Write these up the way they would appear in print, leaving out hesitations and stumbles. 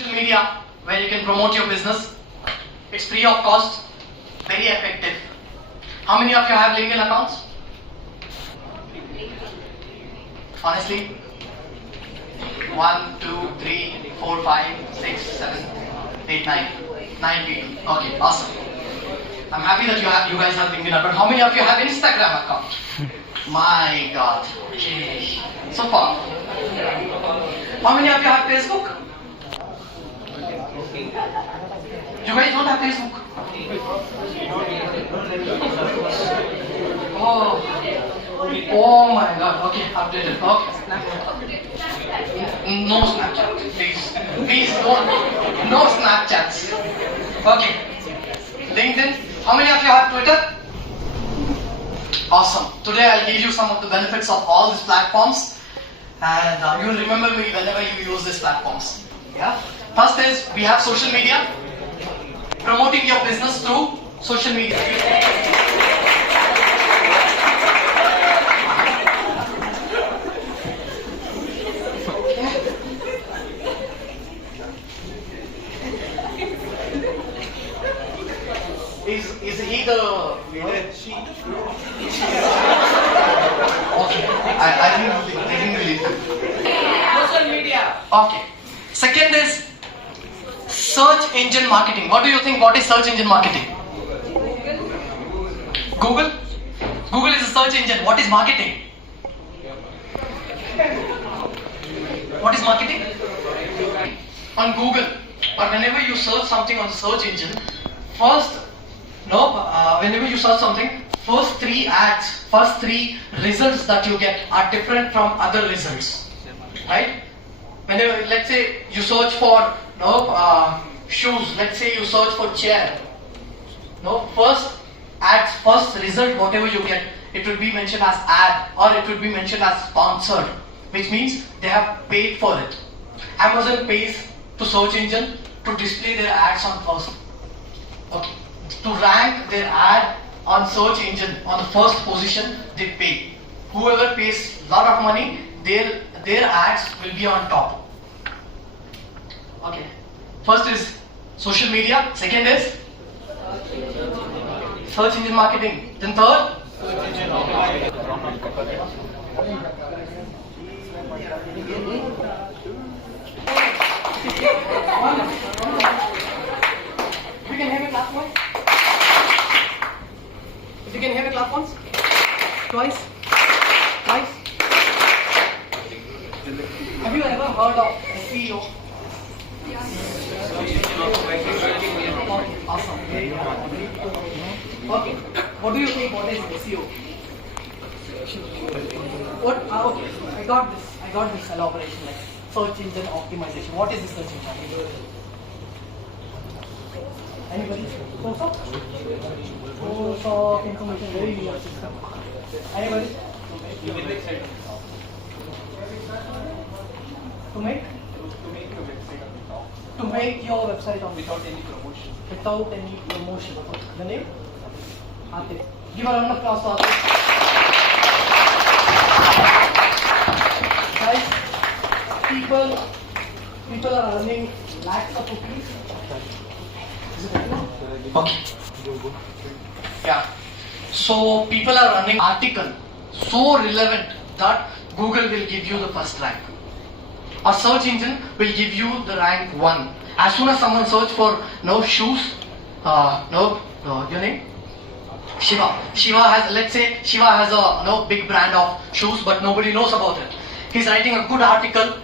social media where you can promote your business. It's free of cost, very effective. How many of you have LinkedIn accounts? Honestly? 1, 2, 3, 4, 5, 6, 7, 8, 9. 9 people. Okay, awesome. I'm happy that you guys have LinkedIn account. How many of you have Instagram account? My God. So far. How many of you have Facebook? You guys don't have Facebook? Oh my God. Okay, updated. Okay. No Snapchat, please. Please don't. No Snapchats. Okay. LinkedIn. How many of you have Twitter? Awesome. Today I'll give you some of the benefits of all these platforms, and you'll remember me whenever you use these platforms. Yeah. First is we have social media. Promoting your business through social media. Is he the she? Okay, I didn't believe it. Social media. Okay. Second is search engine marketing. What do you think? What is search engine marketing? Google? Google is a search engine. What is marketing? What is marketing? On Google, or whenever you search something on the search engine, whenever you search something, first three results that you get are different from other results, right? Whenever, let's say you search for shoes, let's say you search for chair. First result, whatever you get, it will be mentioned as ad or it will be mentioned as sponsored, which means they have paid for it. Amazon pays to search engine to display their ads on first. Okay. To rank their ad on search engine on the first position, they pay. Whoever pays a lot of money, their ads will be on top. Okay. First is social media. Second is search engine marketing. Then third, you can have a clap once. If you can have a clap once, twice, thrice. Have you ever heard of SEO? Okay, awesome. Okay, what do you think? What is SEO? What? Okay, I got this elaboration like search engine optimization. What is the search engine? Anybody? Source of information, very near system. Anybody? To make your website on Without any promotion. Without any promotion. The name? Haadi. Give a round of applause for Haadi. Guys, people are earning lakhs of rupees. Is it right? Okay. Yeah. So people are running article so relevant that Google will give you the first rank. A search engine will give you the rank 1. As soon as someone search for shoes, your name? Shiva. Let's say Shiva has a big brand of shoes, but nobody knows about it. He's writing a good article,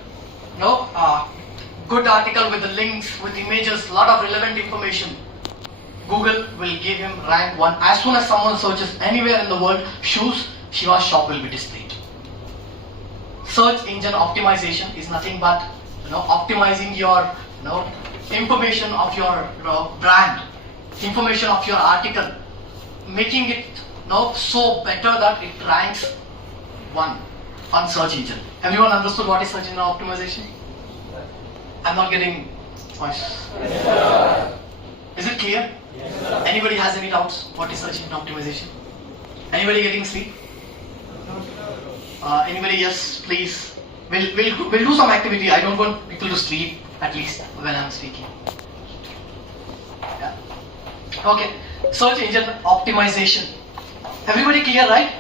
with the links, with images, lot of relevant information. Google will give him rank 1. As soon as someone searches anywhere in the world shoes, Shiva's shop will be displayed. Search engine optimization is nothing but optimizing your information of your brand, information of your article, making it so better that it ranks 1 on search engine. Everyone understood what is search engine optimization? I'm not getting voice. Is it clear? Anybody has any doubts? What is search engine optimization? Anybody getting sleep? Anybody? Yes, please. We'll do some activity. I don't want people to sleep. at least when I'm speaking. Yeah. Okay, search engine optimization. Everybody clear, right?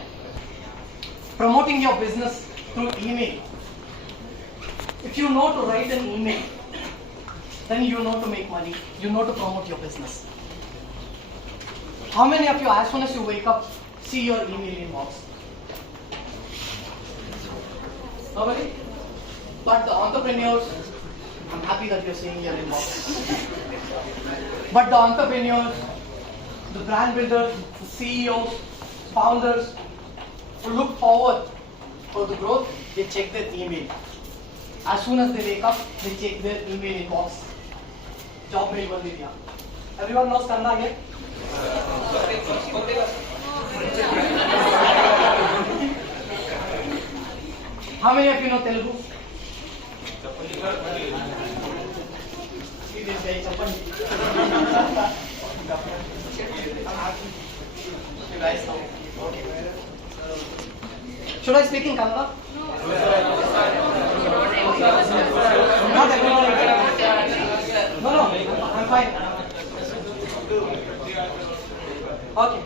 Promoting your business through email. If you know to write an email, then you know to make money, you know to promote your business. How many of you, as soon as you wake up, see your email inbox? Nobody? But the entrepreneurs, I'm happy that you're seeing your inbox. But the entrepreneurs, the brand builders, the CEOs, founders who look forward for the growth, they check their email. As soon as they wake up, they check their email inbox. Job mail will be there. Everyone knows Kannada here? How many of you know Telugu? See this guy, Chappan. You guys know. Okay. Should I speak in Kannada? Not everyone. No, I'm fine. Okay.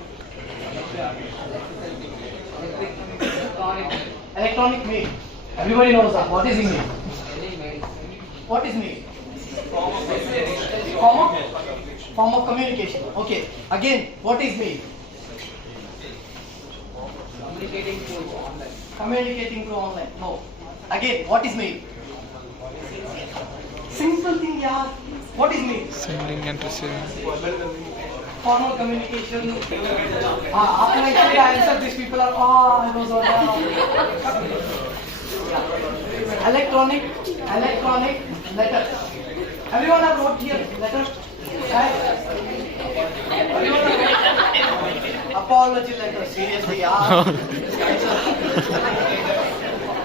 Electronic mail. Everybody knows that. What is email? What is mail? Form of communication. Okay. Again, what is mail? Communicating through online. No. Again, what is mail? Simple thing, yeah. What is mail? Sending and receiving. Formal communication. After I say the answer, these people are, I know so well. Electronic letter. Everyone have wrote here letter. Apology letter. Seriously, yeah.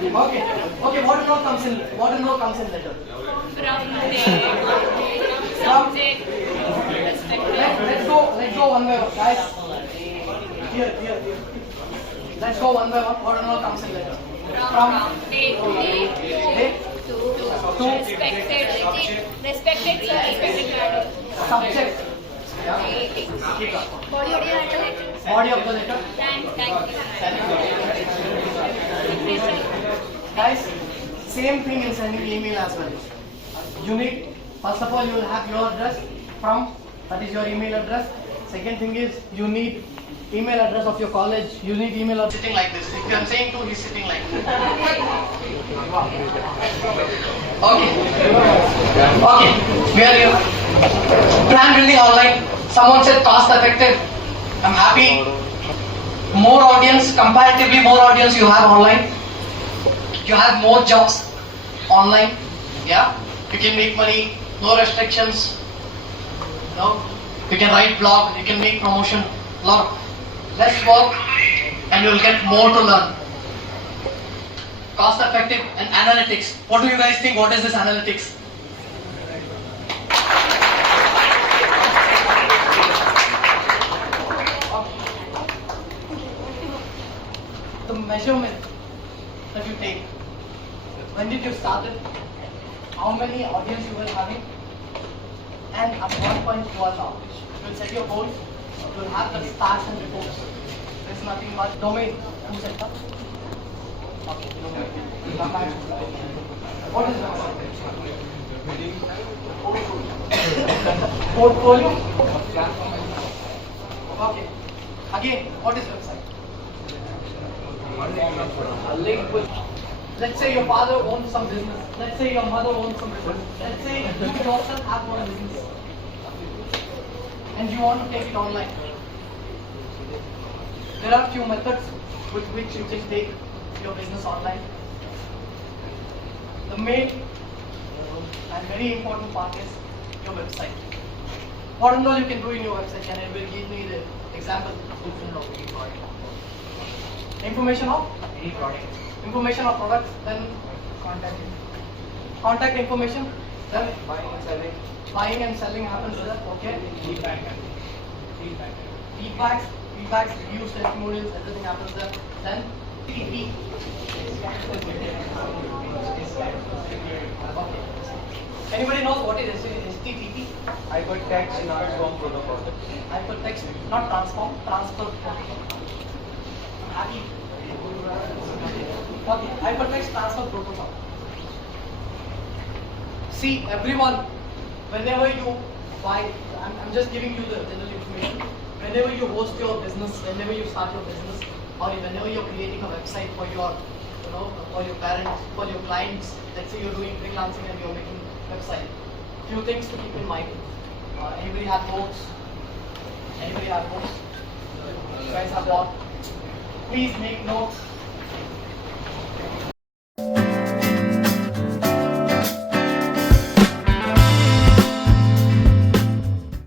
Okay. What and all comes in letter? Subject. Let's go one by one, guys. Here. Let's go one by one. What and all comes in letter? From date to respected madam. Subject. Yeah. Body of the letter. Body of the letter. Thank you. Guys, same thing in sending email as well. You need, first of all, you will have your address from, that is your email address. Second thing is, you need email address of your college. You need email address. Sitting like this. If I'm saying two, he's sitting like this. Okay. We are here. Plan building online. Someone said cost effective. I'm happy. More audience, comparatively more audience you have online. You have more jobs online. Yeah. You can make money. No restrictions. No. You can write blog. You can make promotion. Lot. Less work, and you will get more to learn. Cost effective and analytics. What do you guys think? What is this analytics? The measurement that you take. When did you start it? How many audience you were having? And at what point you are now? You will set your goals. You will have the stats and reports. There's nothing but domain. Who set up? Okay. Come back. What is website? Portfolio? Okay. Again, what is website? A link with. Let's say your father owns some business. Let's say your mother owns some business. Let's say you yourself have one business. And you want to take it online. There are few methods with which you can take your business online. The main and very important part is your website. What and all you can do in your website, and it will give me the example. Information of any product. Information of products, then contact information, then buying and selling happens there. Okay. Feedbacks, reviews, testimonials, everything happens there. Then TV. Anybody knows what is HTTP? Hypertext transform protocol. Hypertext, not transform, transfer protocol. Haadi. Okay, hypertext transfer protocol. See, everyone, whenever you buy, I'm just giving you the general information. Whenever you host your business, whenever you start your business, or whenever you're creating a website for your, for your parents, for your clients, let's say you're doing freelancing and you're making a website. Few things to keep in mind. Anybody have notes? Anybody have notes? You guys have what? Please make notes.